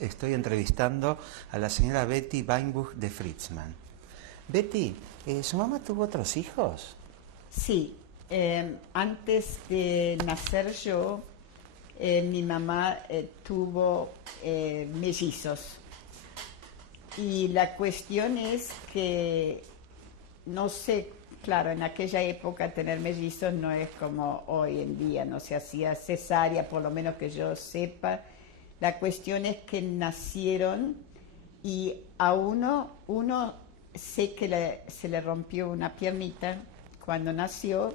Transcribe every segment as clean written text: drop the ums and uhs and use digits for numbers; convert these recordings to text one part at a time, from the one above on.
Estoy entrevistando a la señora Betty Weinbuch de Fritzman. Betty, ¿su mamá tuvo otros hijos? Sí, antes de nacer yo, mi mamá tuvo mellizos. Y la cuestión es que, no sé, claro, en aquella época tener mellizos no es como hoy en día, no se hacía cesárea, por lo menos que yo sepa. La cuestión es que nacieron y a uno sé que se le rompió una piernita cuando nació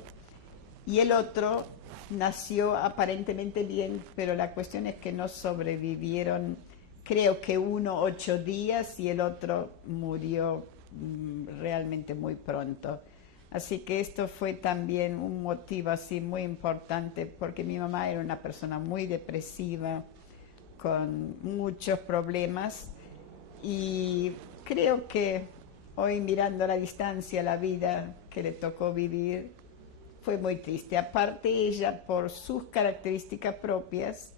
y el otro nació aparentemente bien, pero la cuestión es que no sobrevivieron, creo que uno 8 días y el otro murió realmente muy pronto. Así que esto fue también un motivo así muy importante porque mi mamá era una persona muy depresiva, con muchos problemas y creo que hoy mirando a la distancia la vida que le tocó vivir fue muy triste. Aparte ella por sus características propias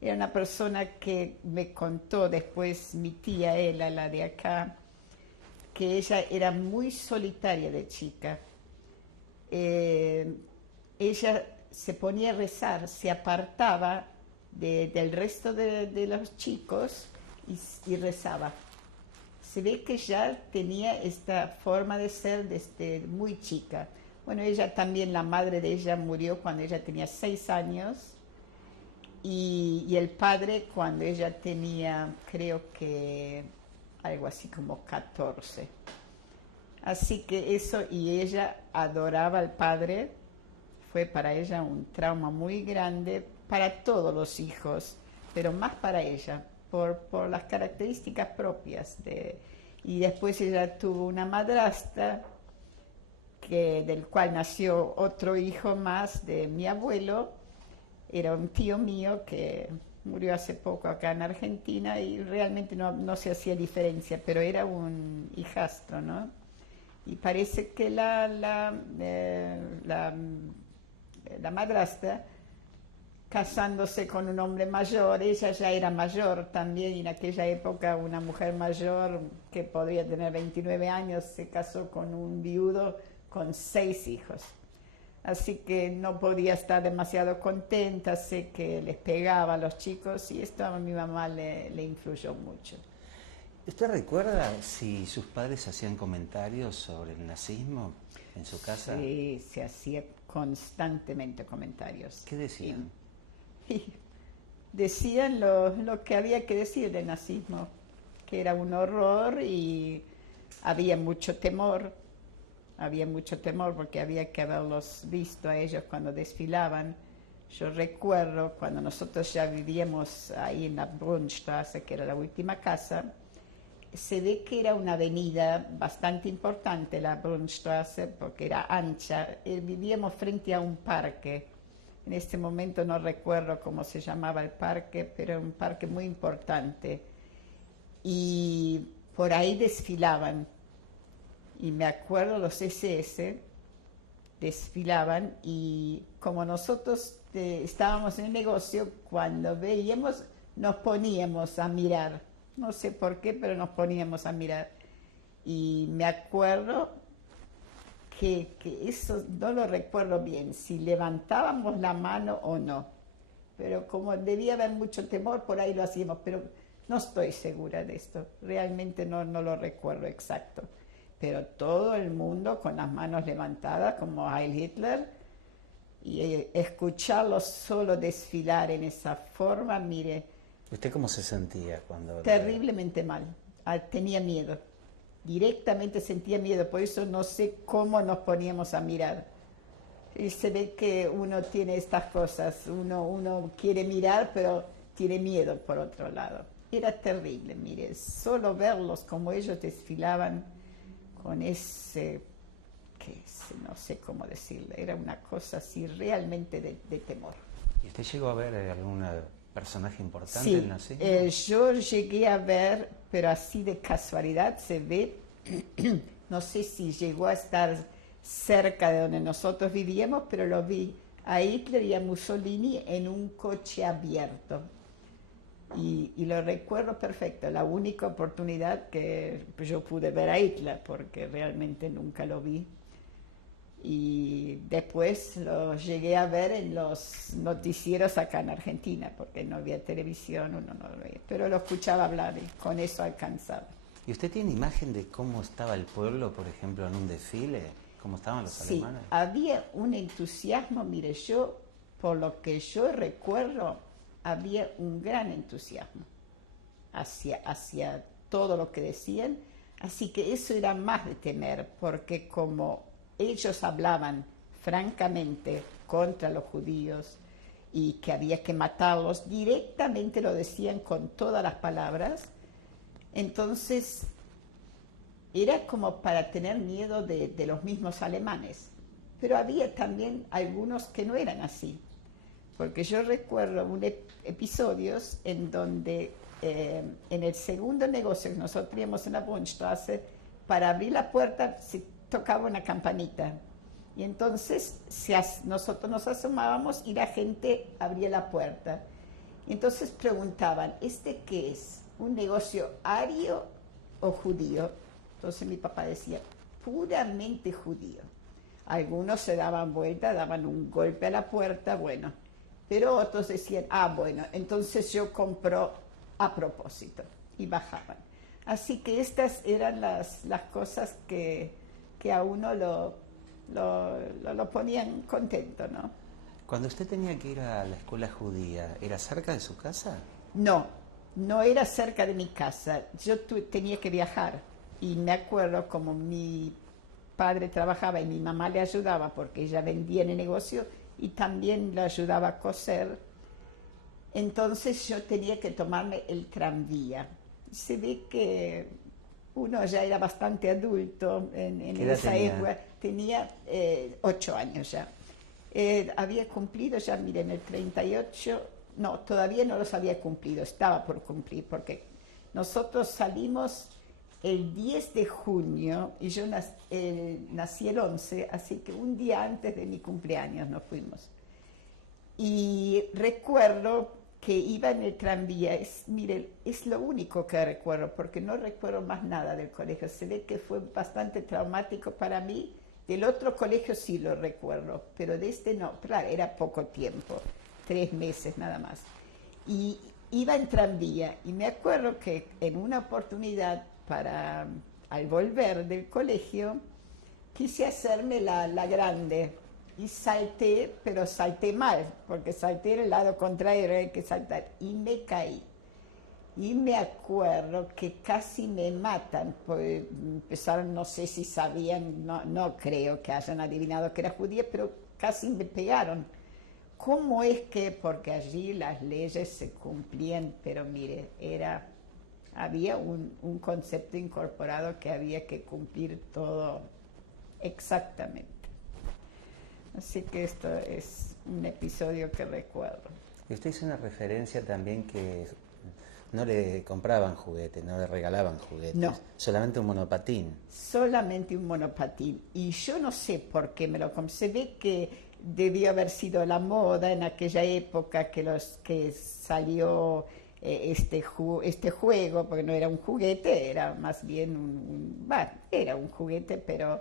era una persona que me contó después mi tía Ela, la de acá, que ella era muy solitaria de chica. Eh, Ella se ponía a rezar, se apartaba del resto de los chicos y rezaba. Se ve que ya tenía esta forma de ser desde muy chica. Bueno, ella también, la madre de ella murió cuando ella tenía 6 años y el padre cuando ella tenía, creo que algo así como 14. Así que eso, y ella adoraba al padre, fue para ella un trauma muy grande, para todos los hijos, pero más para ella, por las características propias. Y después ella tuvo una madrastra, del cual nació otro hijo más de mi abuelo, era un tío mío que murió hace poco acá en Argentina y realmente no se hacía diferencia, pero era un hijastro, ¿no? Y parece que la madrastra, casándose con un hombre mayor, ella ya era mayor también, y en aquella época una mujer mayor que podría tener 29 años se casó con un viudo con 6 hijos. Así que no podía estar demasiado contenta, sé que les pegaba a los chicos y esto a mi mamá le influyó mucho. ¿Usted recuerda si sus padres hacían comentarios sobre el nazismo en su casa? Sí, se hacía constantemente comentarios. ¿Qué decían? Y decían lo que había que decir del nazismo, que era un horror y había mucho temor porque había que haberlos visto a ellos cuando desfilaban. Yo recuerdo cuando nosotros ya vivíamos ahí en la Brunstraße, que era la última casa, se ve que era una avenida bastante importante, la Brunstraße, porque era ancha. Vivíamos frente a un parque. En este momento no recuerdo cómo se llamaba el parque, pero era un parque muy importante. Y por ahí desfilaban. Y me acuerdo los SS desfilaban y como nosotros estábamos en el negocio, cuando veíamos nos poníamos a mirar. No sé por qué, pero nos poníamos a mirar. Y me acuerdo que eso no lo recuerdo bien, si levantábamos la mano o no. Pero como debía haber mucho temor, por ahí lo hacíamos. Pero no estoy segura de esto. Realmente no lo recuerdo exacto. Pero todo el mundo con las manos levantadas, como Heil Hitler, y escucharlos solo desfilar en esa forma, mire, ¿Usted cómo se sentía cuando...? terriblemente mal. Tenía miedo. Directamente sentía miedo. Por eso no sé cómo nos poníamos a mirar. Y se ve que uno tiene estas cosas. Uno quiere mirar, pero tiene miedo por otro lado. Era terrible, mire. Solo verlos como ellos desfilaban con ese... no sé cómo decirle. Era una cosa así realmente de temor. ¿Y usted llegó a ver algún personaje importante Sí, del nazismo? yo llegué a ver, pero así de casualidad se ve, no sé si llegó a estar cerca de donde nosotros vivíamos, pero lo vi a Hitler y a Mussolini en un coche abierto. Y lo recuerdo perfecto, la única oportunidad que yo pude ver a Hitler, porque realmente nunca lo vi. Y después lo llegué a ver en los noticieros acá en Argentina, porque no había televisión, uno no lo veía, pero lo escuchaba hablar y con eso alcanzaba. ¿Y usted tiene imagen de cómo estaba el pueblo, por ejemplo, en un desfile? ¿Cómo estaban los Sí, alemanes? había un entusiasmo, mire, yo, por lo que yo recuerdo, había un gran entusiasmo hacia todo lo que decían, así que eso era más de temer, porque como ellos hablaban francamente contra los judíos y que había que matarlos, directamente lo decían con todas las palabras, entonces era como para tener miedo de los mismos alemanes. Pero había también algunos que no eran así, porque yo recuerdo episodios en donde en el segundo negocio que nosotros teníamos en la Wohnstraße, para abrir la puerta se tocaba una campanita. Y entonces nosotros nos asomábamos y la gente abría la puerta. Y entonces preguntaban, ¿este qué es? ¿Un negocio ario o judío? Entonces mi papá decía, puramente judío. Algunos se daban vuelta, daban un golpe a la puerta, bueno. Pero otros decían, bueno, entonces yo compro a propósito. Y bajaban. Así que estas eran las cosas que a uno lo ponían contento, ¿no? Cuando usted tenía que ir a la escuela judía, ¿era cerca de su casa? No, no era cerca de mi casa. Yo tenía que viajar. Y me acuerdo como mi padre trabajaba y mi mamá le ayudaba porque ella vendía en el negocio y también le ayudaba a coser. Entonces yo tenía que tomarme el tranvía. Se ve que uno ya era bastante adulto en esa época. Tenía 8 años ya. Había cumplido ya, miren, el 38, no, todavía no los había cumplido, estaba por cumplir, porque nosotros salimos el 10 de junio y yo nací el 11, así que un día antes de mi cumpleaños nos fuimos. Y recuerdo que iba en el tranvía, mire, es lo único que recuerdo, porque no recuerdo más nada del colegio. Se ve que fue bastante traumático para mí. Del otro colegio sí lo recuerdo, pero de este no. Claro, era poco tiempo, 3 meses nada más. Y iba en tranvía y me acuerdo que en una oportunidad al volver del colegio quise hacerme la grande y salté, pero salté mal, porque salté en el lado contrario, era el que saltar, y me caí. Y me acuerdo que casi me matan, pues empezaron, no sé si sabían, no creo que hayan adivinado que era judía, pero casi me pegaron. ¿Cómo es que? Porque allí las leyes se cumplían, pero mire, había un concepto incorporado que había que cumplir todo exactamente. Así que esto es un episodio que recuerdo. Y usted hizo una referencia también que no le compraban juguetes, no le regalaban juguetes, no, solamente un monopatín. Solamente un monopatín. Y yo no sé por qué me lo compré. Se ve que debió haber sido la moda en aquella época que salió este juego, porque no era un juguete, era más bien era un juguete, pero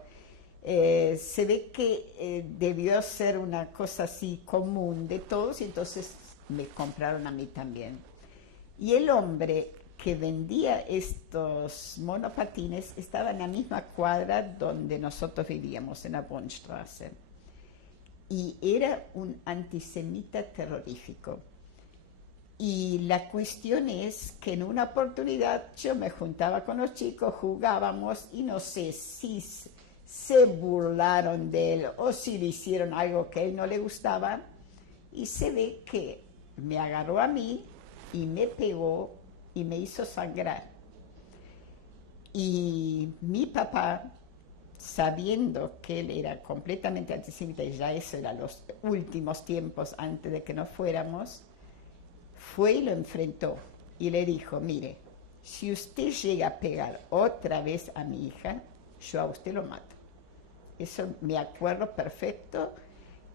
se ve que debió ser una cosa así común de todos y entonces me compraron a mí también. Y el hombre que vendía estos monopatines estaba en la misma cuadra donde nosotros vivíamos, en la Wohnstraße. Y era un antisemita terrorífico. Y la cuestión es que en una oportunidad yo me juntaba con los chicos, jugábamos y no sé si se burlaron de él o si le hicieron algo que a él no le gustaba. Y se ve que me agarró a mí y me pegó y me hizo sangrar. Y mi papá, sabiendo que él era completamente antisemita, y ya eso eran los últimos tiempos antes de que nos fuéramos, fue y lo enfrentó y le dijo, mire, si usted llega a pegar otra vez a mi hija, yo a usted lo mato. Eso me acuerdo perfecto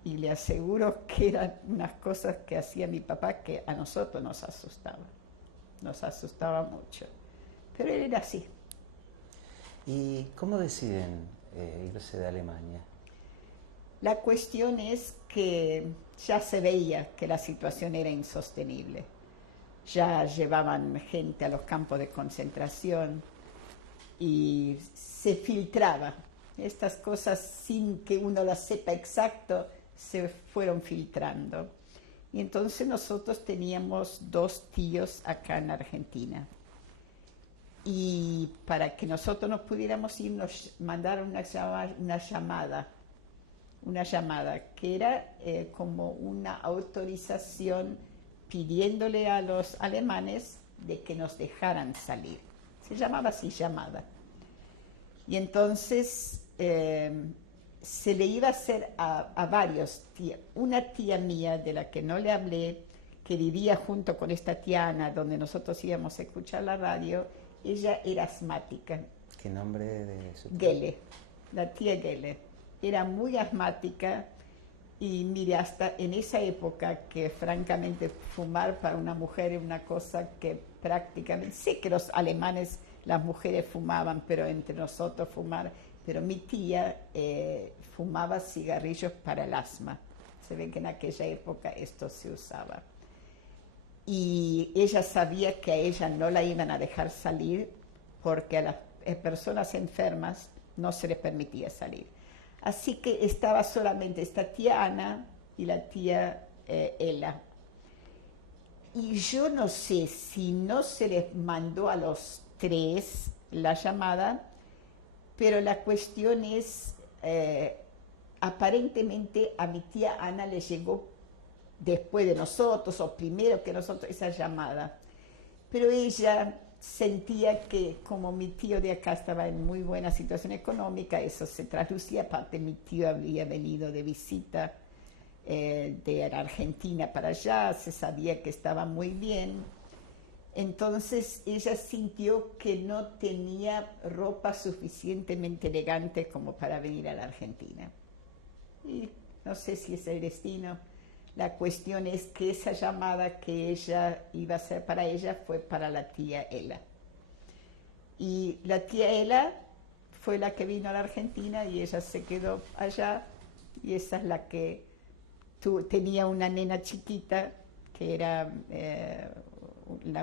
y le aseguro que eran unas cosas que hacía mi papá que a nosotros nos asustaban. nos asustaba mucho. Pero él era así. ¿Y cómo deciden irse de Alemania? La cuestión es que ya se veía que la situación era insostenible. Ya llevaban gente a los campos de concentración y se filtraba. Estas cosas, sin que uno las sepa exacto, se fueron filtrando. Y entonces nosotros teníamos 2 tíos acá en Argentina. Y para que nosotros nos pudiéramos ir, nos mandaron una llamada que era como una autorización pidiéndole a los alemanes de que nos dejaran salir. Se llamaba así, llamada. Y entonces se le iba a hacer a varios tías. Una tía mía, de la que no le hablé, que vivía junto con esta tía Ana, donde nosotros íbamos a escuchar la radio, ella era asmática. ¿Qué nombre de su tía? Gele, la tía Gele. Era muy asmática y mire, hasta en esa época que francamente fumar para una mujer es una cosa que prácticamente, sé que los alemanes, las mujeres fumaban, pero entre nosotros fumar, pero mi tía fumaba cigarrillos para el asma. Se ve que en aquella época esto se usaba. Y ella sabía que a ella no la iban a dejar salir porque a las personas enfermas no se les permitía salir. Así que estaba solamente esta tía Ana y la tía Ela. Y yo no sé si no se les mandó a los 3 la llamada, pero la cuestión es, aparentemente a mi tía Ana le llegó después de nosotros o primero que nosotros esa llamada. Pero ella sentía que como mi tío de acá estaba en muy buena situación económica, eso se traducía, aparte mi tío había venido de visita de Argentina para allá, se sabía que estaba muy bien. Entonces ella sintió que no tenía ropa suficientemente elegante como para venir a la Argentina. Y no sé si es el destino. La cuestión es que esa llamada que ella iba a hacer para ella fue para la tía Ela. Y la tía Ela fue la que vino a la Argentina y ella se quedó allá. Y esa es la que tenía una nena chiquita que era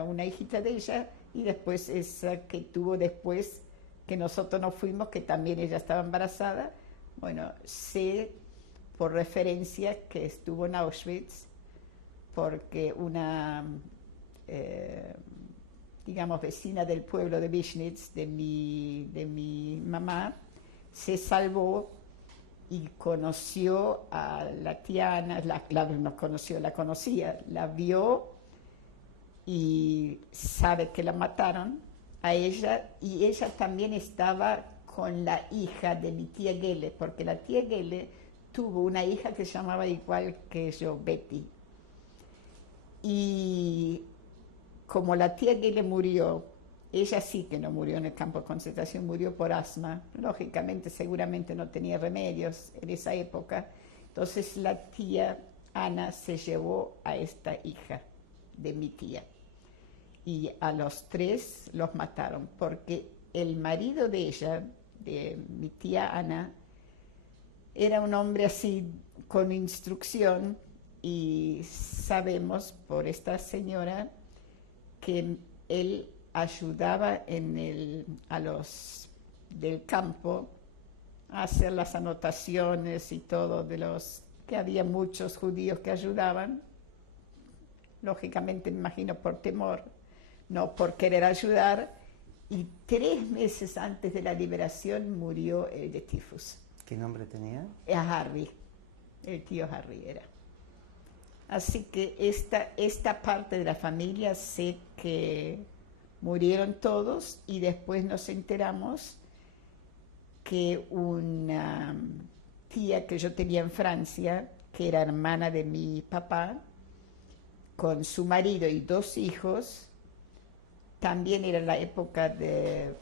una hijita de ella, y después esa que tuvo después que nosotros nos fuimos, que también ella estaba embarazada. Bueno, sé por referencia que estuvo en Auschwitz porque una, digamos, vecina del pueblo de Wischnitz, de mi mamá, se salvó y conoció a la tía Ana, la conocía, la vio y sabe que la mataron a ella, y ella también estaba con la hija de mi tía Gele, porque la tía Gele tuvo una hija que se llamaba igual que yo, Betty. Y como la tía Gele murió, ella sí que no murió en el campo de concentración, murió por asma. Lógicamente, seguramente no tenía remedios en esa época. Entonces la tía Ana se llevó a esta hija de mi tía. Y a los 3 los mataron, porque el marido de ella, de mi tía Ana, era un hombre así con instrucción, y sabemos por esta señora que él ayudaba a los del campo a hacer las anotaciones y todo, que había muchos judíos que ayudaban, lógicamente me imagino por temor, no por querer ayudar, y 3 meses antes de la liberación murió el de tifus. ¿Qué nombre tenía? Harry, el tío Harry era. Así que esta parte de la familia sé que murieron todos, y después nos enteramos que una tía que yo tenía en Francia, que era hermana de mi papá, con su marido y 2 hijos, también era la época de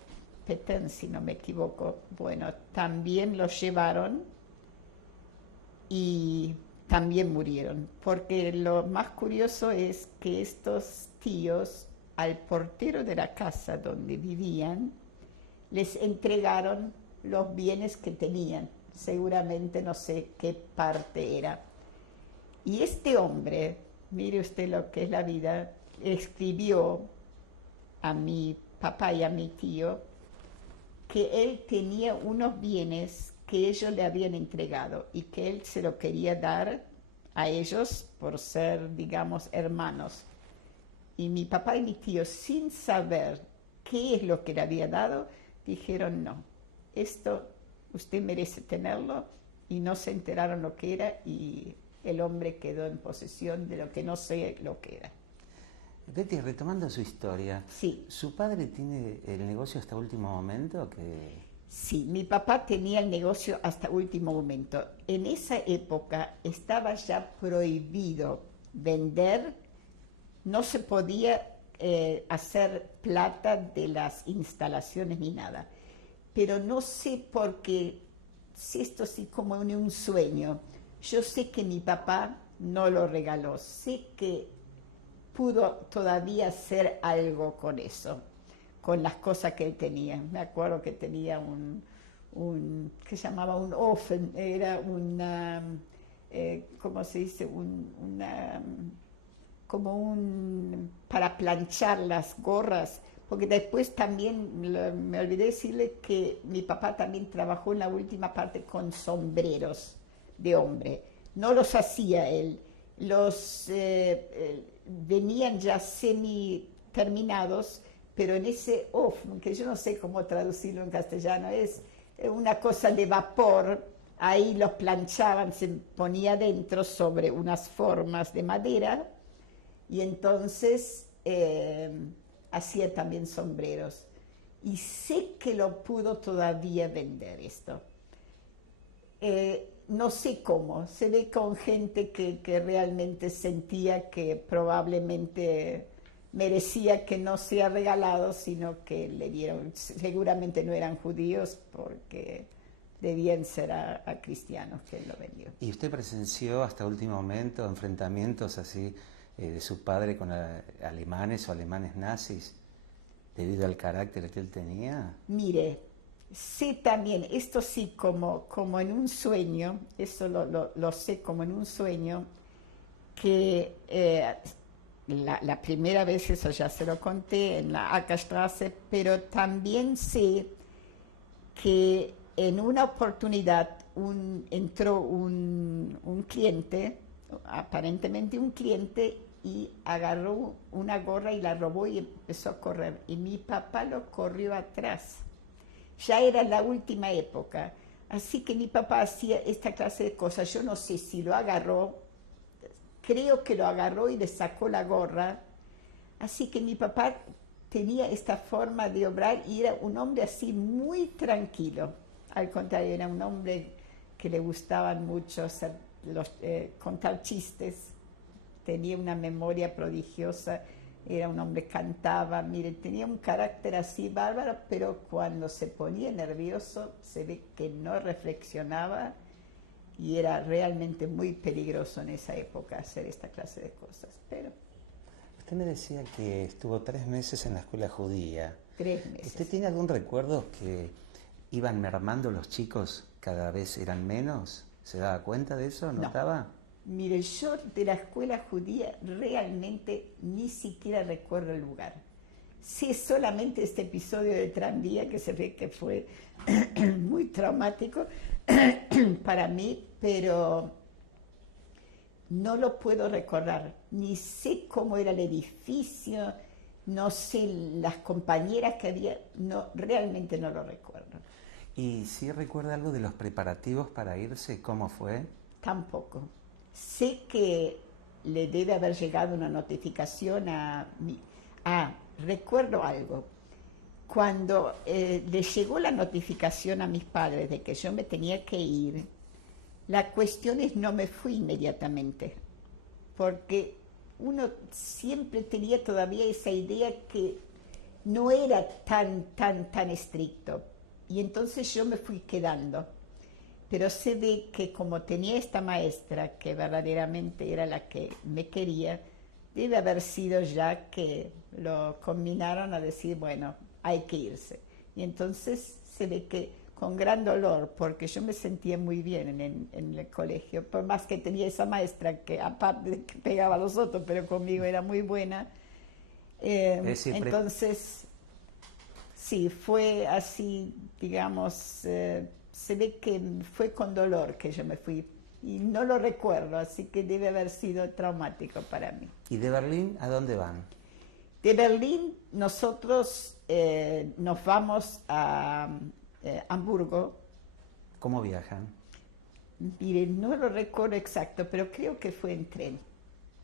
Pétain, si no me equivoco, bueno, también los llevaron y también murieron, porque lo más curioso es que estos tíos al portero de la casa donde vivían, les entregaron los bienes que tenían, seguramente no sé qué parte era. Y este hombre, mire usted lo que es la vida, escribió a mi papá y a mi tío que él tenía unos bienes que ellos le habían entregado y que él se lo quería dar a ellos por ser, digamos, hermanos. Y mi papá y mi tío, sin saber qué es lo que le había dado, dijeron no, esto usted merece tenerlo, y no se enteraron lo que era y el hombre quedó en posesión de lo que no sé lo que era. Betty, retomando su historia, Sí. ¿su padre tiene el negocio hasta último momento? Sí, mi papá tenía el negocio hasta último momento. En esa época estaba ya prohibido vender, no se podía hacer plata de las instalaciones ni nada. Pero no sé por qué, si esto sí como en un sueño, yo sé que mi papá no lo regaló, sé que pudo todavía hacer algo con eso, con las cosas que él tenía. Me acuerdo que tenía que se llamaba un ofen, era una, ¿cómo se dice? Para planchar las gorras, porque después también me olvidé decirle que mi papá también trabajó en la última parte con sombreros de hombre. No los hacía él, los venían ya semi terminados, pero en ese que yo no sé cómo traducirlo en castellano, es una cosa de vapor, ahí los planchaban, se ponía dentro sobre unas formas de madera, y entonces hacía también sombreros. Y sé que lo pudo todavía vender esto. No sé cómo, se ve con gente que realmente sentía que probablemente merecía que no sea regalado, sino que le dieron, seguramente no eran judíos porque debían ser a cristianos que él lo vendió. ¿Y usted presenció hasta último momento enfrentamientos así de su padre con alemanes o alemanes nazis debido al carácter que él tenía? Mire, sé también, esto sí como en un sueño, eso lo sé como en un sueño, que la primera vez, eso ya se lo conté, en la Ackerstraße, pero también sé que en una oportunidad entró un cliente, aparentemente un cliente, y agarró una gorra y la robó y empezó a correr. Y mi papá lo corrió atrás. Ya era la última época. Así que mi papá hacía esta clase de cosas. Yo no sé si lo agarró, creo que lo agarró y le sacó la gorra. Así que mi papá tenía esta forma de obrar y era un hombre así muy tranquilo. Al contrario, era un hombre que le gustaban mucho contar chistes, tenía una memoria prodigiosa, era un hombre, cantaba, mire, tenía un carácter así bárbaro, pero cuando se ponía nervioso se ve que no reflexionaba y era realmente muy peligroso en esa época hacer esta clase de cosas. Pero usted me decía que estuvo 3 meses en la escuela judía. 3 meses. ¿Usted tiene algún recuerdo que iban mermando los chicos, cada vez eran menos? ¿Se daba cuenta de eso? ¿Notaba? No. Mire, yo de la escuela judía realmente ni siquiera recuerdo el lugar. Sé solamente este episodio del tranvía que se ve que fue muy traumático para mí, pero no lo puedo recordar. Ni sé cómo era el edificio, no sé las compañeras que había, no, realmente no lo recuerdo. ¿Y si recuerda algo de los preparativos para irse? ¿Cómo fue? Tampoco. Sé que le debe haber llegado una notificación a mi... recuerdo algo. Cuando le llegó la notificación a mis padres de que yo me tenía que ir, la cuestión es no me fui inmediatamente, porque uno siempre tenía todavía esa idea que no era tan estricto, y entonces yo me fui quedando. Pero se ve que como tenía esta maestra que verdaderamente era la que me quería, debe haber sido ya que lo combinaron a decir, bueno, hay que irse. Y entonces se ve que con gran dolor, porque yo me sentía muy bien en el colegio, por más que tenía esa maestra que aparte de que pegaba a los otros, pero conmigo era muy buena. Es decir, Entonces, sí, fue así, digamos, se ve que fue con dolor que yo me fui y no lo recuerdo, así que debe haber sido traumático para mí. ¿Y de Berlín a dónde van? De Berlín nosotros nos vamos a Hamburgo. ¿Cómo viajan? Mire, no lo recuerdo exacto, pero creo que fue en tren.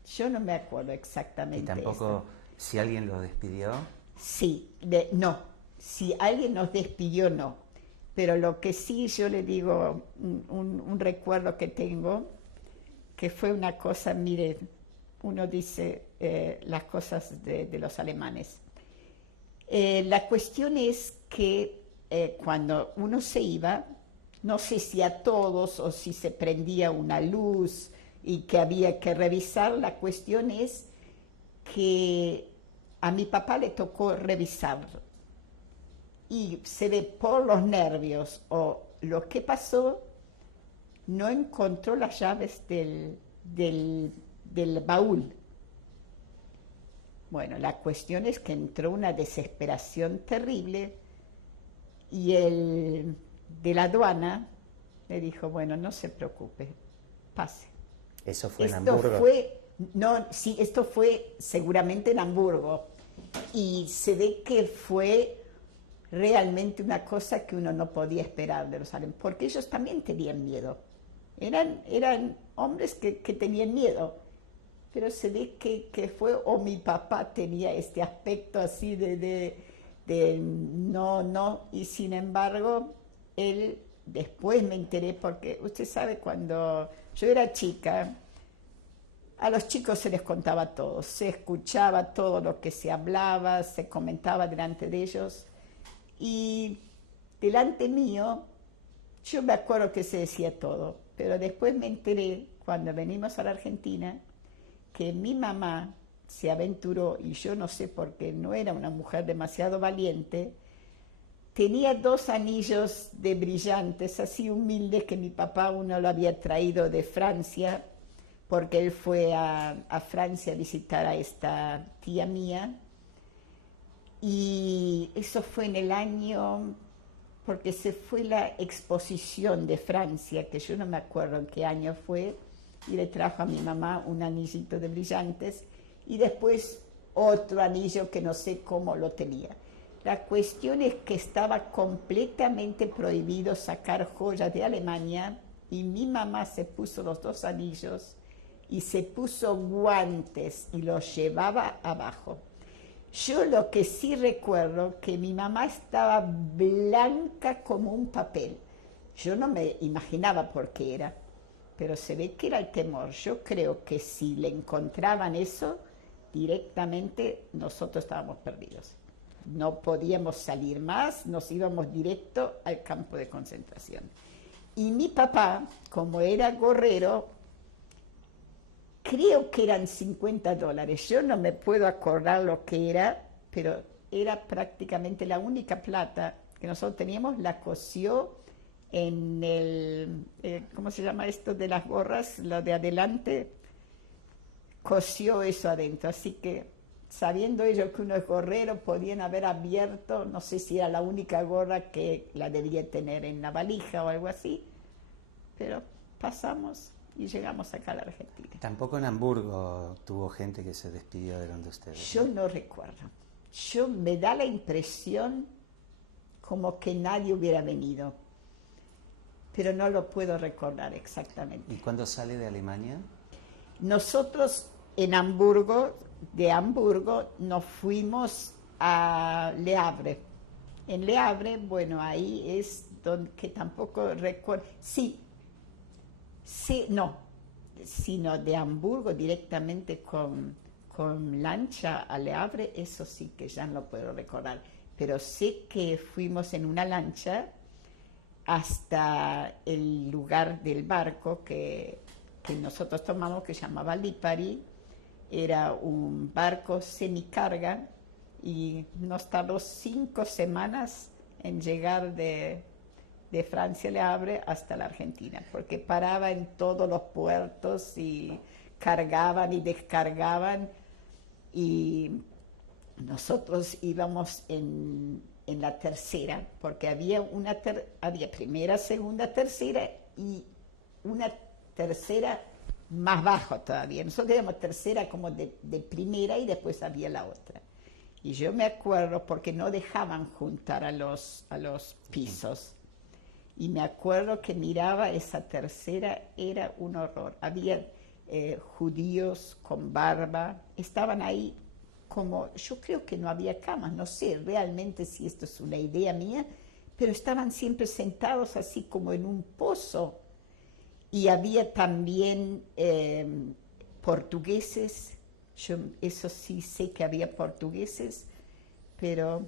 Yo no me acuerdo exactamente. ¿Y tampoco si alguien los despidió? Sí, no. Si alguien nos despidió, no. Pero lo que sí yo le digo, un recuerdo que tengo, que fue una cosa, mire, uno dice las cosas de los alemanes. La cuestión es que cuando uno se iba, no sé si a todos o si se prendía una luz y que había que revisar, la cuestión es que a mi papá le tocó revisar y se ve por los nervios o lo que pasó, no encontró las llaves del baúl. Bueno, la cuestión es que entró una desesperación terrible y el de la aduana le dijo, bueno, no se preocupe, pase. ¿Eso fue en Esto Hamburgo? no, sí, esto fue seguramente en Hamburgo y se ve que fue realmente una cosa que uno no podía esperar de los alemanes, porque ellos también tenían miedo. Eran hombres que tenían miedo, pero se ve que fue, o mi papá tenía este aspecto así de no, y sin embargo, él, después me enteré, porque usted sabe, cuando yo era chica, a los chicos se les contaba todo, se escuchaba todo lo que se hablaba, se comentaba delante de ellos, y delante mío, yo me acuerdo que se decía todo, pero después me enteré, cuando venimos a la Argentina, que mi mamá se aventuró, y yo no sé por qué, no era una mujer demasiado valiente, tenía 2 anillos de brillantes, así humildes, que mi papá uno lo había traído de Francia, porque él fue a Francia a visitar a esta tía mía, y eso fue en el año, porque se fue la exposición de Francia, que yo no me acuerdo en qué año fue, y le trajo a mi mamá un anillito de brillantes, y después otro anillo que no sé cómo lo tenía. La cuestión es que estaba completamente prohibido sacar joyas de Alemania, y mi mamá se puso los 2 anillos, y se puso guantes, y los llevaba abajo. Yo lo que sí recuerdo que mi mamá estaba blanca como un papel. Yo no me imaginaba por qué era, pero se ve que era el temor. Yo creo que si le encontraban eso, directamente nosotros estábamos perdidos. No podíamos salir más, nos íbamos directo al campo de concentración. Y mi papá, como era gorrero, creo que eran $50. Yo no me puedo acordar lo que era, pero era prácticamente la única plata que nosotros teníamos. La cosió en el, ¿cómo se llama esto de las gorras? Lo de adelante, cosió eso adentro. Así que, sabiendo ellos que uno es gorrero, podían haber abierto, no sé si era la única gorra que la debía tener en la valija o algo así, pero pasamos y llegamos acá a la Argentina. Tampoco en Hamburgo tuvo gente que se despidió de donde ustedes. Yo no recuerdo. Me da la impresión como que nadie hubiera venido, pero no lo puedo recordar exactamente. ¿Y cuándo sale de Alemania? Nosotros en Hamburgo, de Hamburgo, nos fuimos a Le Havre. En Le Havre, bueno, ahí es donde que tampoco recuerdo. Sí, no, sino de Hamburgo directamente con lancha a Le Havre, eso sí que ya no puedo recordar, pero sé que fuimos en una lancha hasta el lugar del barco que nosotros tomamos, que se llamaba Lipari. Era un barco semicarga y nos tardó 5 semanas en llegar de Francia Le Havre hasta la Argentina, porque paraba en todos los puertos y cargaban y descargaban, y nosotros íbamos en la tercera, porque había había primera, segunda, tercera y una tercera más bajo todavía. Nosotros éramos tercera como de primera y después había la otra. Y yo me acuerdo porque no dejaban juntar a los pisos. Y me acuerdo que miraba esa tercera, era un horror. Había judíos con barba, estaban ahí como, yo creo que no había camas, no sé realmente si esto es una idea mía, pero estaban siempre sentados así como en un pozo. Y había también portugueses, yo eso sí sé que había portugueses, pero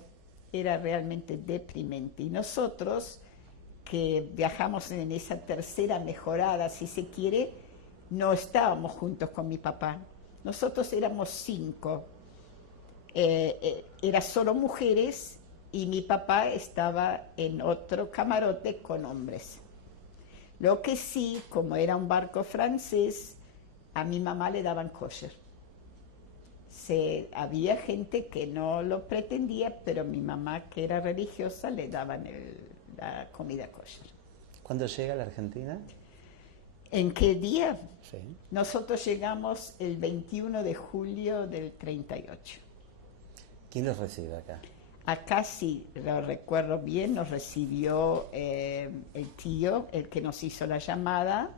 era realmente deprimente. Y nosotros, que viajamos en esa tercera mejorada, si se quiere, no estábamos juntos con mi papá. Nosotros éramos 5. Era solo mujeres y mi papá estaba en otro camarote con hombres. Lo que sí, como era un barco francés, a mi mamá le daban kosher. Había gente que no lo pretendía, pero mi mamá, que era religiosa, le daban la comida kosher. ¿Cuándo llega a la Argentina? ¿En qué día? Sí. Nosotros llegamos el 21 de julio del 38. ¿Quién los recibe acá? Acá sí, lo recuerdo bien, nos recibió el tío, el que nos hizo la llamada.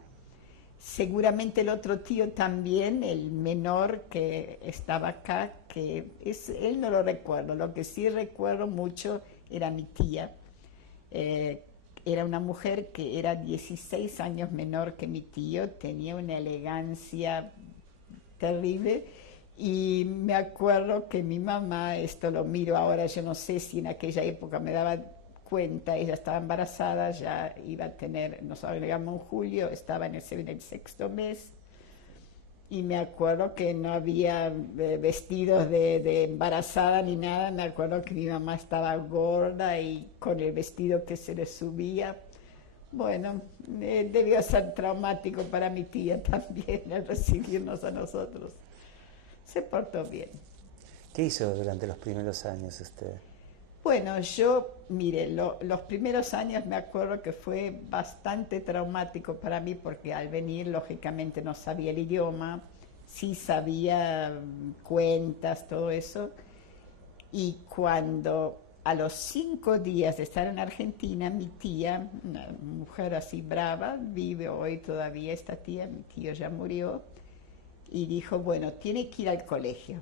Seguramente el otro tío también, el menor que estaba acá, él no lo recuerdo. Lo que sí recuerdo mucho era mi tía. Era una mujer que era 16 años menor que mi tío, tenía una elegancia terrible. Y me acuerdo que mi mamá, esto lo miro ahora, yo no sé si en aquella época me daba cuenta, ella estaba embarazada, ya iba a tener, nos agregamos en julio, estaba en el 6º mes, y me acuerdo que no había vestidos de embarazada ni nada. Me acuerdo que mi mamá estaba gorda y con el vestido que se le subía. Bueno, debió ser traumático para mi tía también el recibirnos a nosotros. Se portó bien. ¿Qué hizo durante los primeros años usted? Bueno, mire, los primeros años me acuerdo que fue bastante traumático para mí porque al venir, lógicamente, no sabía el idioma, sí sabía cuentas, todo eso. Y cuando a los 5 días de estar en Argentina, mi tía, una mujer así brava, vive hoy todavía esta tía, mi tío ya murió, y dijo, bueno, tiene que ir al colegio.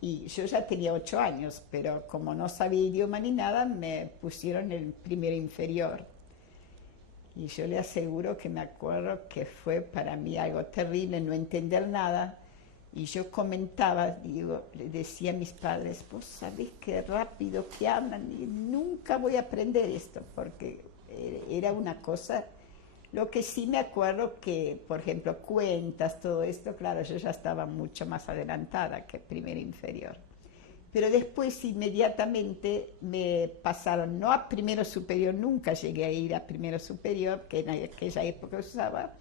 Y yo ya tenía 8 años, pero como no sabía idioma ni nada, me pusieron el primero inferior. Y yo le aseguro que me acuerdo que fue para mí algo terrible no entender nada. Y yo comentaba, le decía a mis padres, vos sabés qué rápido que hablan, y nunca voy a aprender esto, porque era una cosa. Lo que sí me acuerdo que, por ejemplo, cuentas, todo esto, claro, yo ya estaba mucho más adelantada que primero inferior. Pero después inmediatamente me pasaron, no a primero superior, nunca llegué a ir a primero superior, que en aquella época usaba,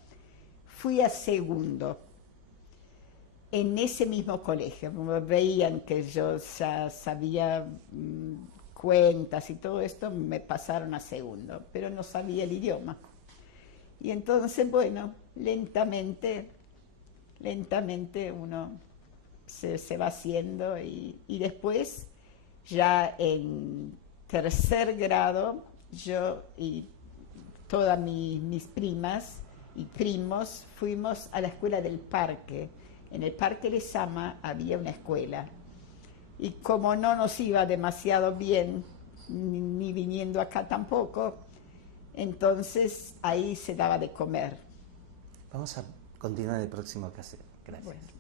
fui a segundo, en ese mismo colegio. Como veían que yo ya sabía cuentas y todo esto, me pasaron a segundo, pero no sabía el idioma. Y entonces, bueno, lentamente uno se va haciendo y después, ya en 3er grado, yo y todas mis primas y primos fuimos a la escuela del parque. En el Parque Lezama había una escuela. Y como no nos iba demasiado bien, ni viniendo acá tampoco, entonces ahí se daba de comer. Vamos a continuar el próximo cassette. Gracias. Bueno.